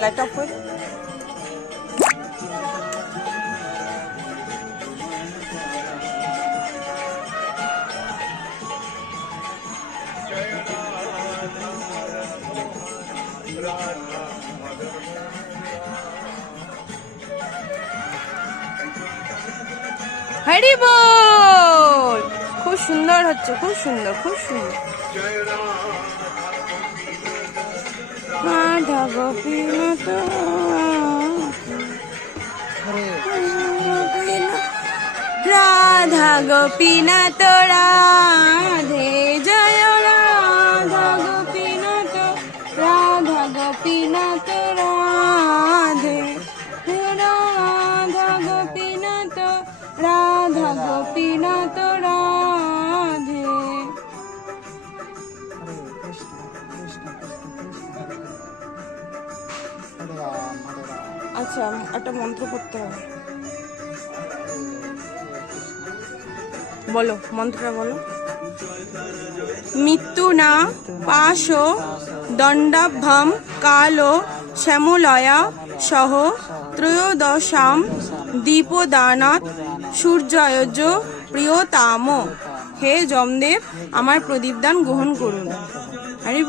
Light off করে হরি বল খুব সুন্দর হচ্ছে খুব সুন্দর খুব সুন্দর। রাধা গোপীনাথ রাধা জয় রাধা গোপীনাথ রাধা গোপীনাথ রাধে রাধা গোপীনাথ রাধা গোপীনাথ রাধে কৃষ্ণ আচ্ছা একটা মন্ত্র পড়তে হবে। বলো, মন্ত্রটা বলো। মৃত্যু না, পাশ, দণ্ডাভ্যম, কালো, শ্যামলয়া সহ ত্রয়োদশাম দীপদানাথ সূর্যয়জ, প্রিয়তাম। হে যমদেব, আমার প্রদীপদান গ্রহণ করুন। হরি